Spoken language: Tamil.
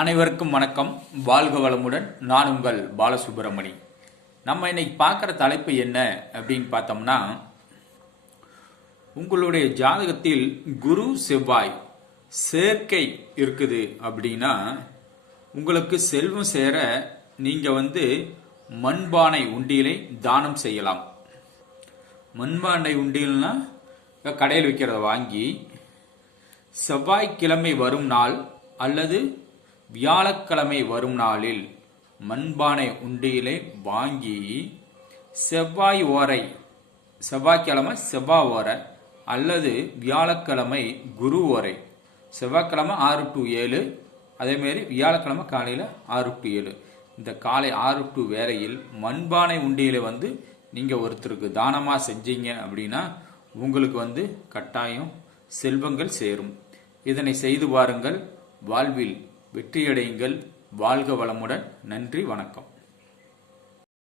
அனைவருக்கும் வணக்கம். வாழ்க வளமுடன். நான் உங்கள் பாலசுப்ரமணி. நம்ம இன்னைக்கு பார்க்குற தலைப்பு என்ன அப்படின்னு பார்த்தோம்னா, உங்களுடைய ஜாதகத்தில் குரு செவ்வாய் சேர்க்கை இருக்குது அப்படின்னா உங்களுக்கு செல்வம் சேர நீங்கள் மண்பானை உண்டியலை தானம் செய்யலாம். மண்பானை உண்டியல்னா கடையில் விற்கிறத வாங்கி செவ்வாய்க்கிழமை வரும் நாள் அல்லது வியாழக்கிழமை வரும் நாளில் மண்பானை உண்டியலை வாங்கி செவ்வாய்க்கிழமை செவ்வாய் ஓரை அல்லது வியாழக்கிழமை குரு ஓரை. செவ்வாய்க்கிழமை 6 to 7, அதேமாரி வியாழக்கிழமை காலையில் 6 to 7. இந்த காலை 6 to வேளையில் மண்பானை உண்டியலை நீங்கள் ஒருத்தருக்கு தானமாக செஞ்சீங்க அப்படின்னா உங்களுக்கு கட்டாயம் செல்வங்கள் சேரும். இதனை செய்து பாருங்கள். வாழ்வில் வெற்றியடையுங்கள். வாழ்க வளமுடன். நன்றி, வணக்கம்.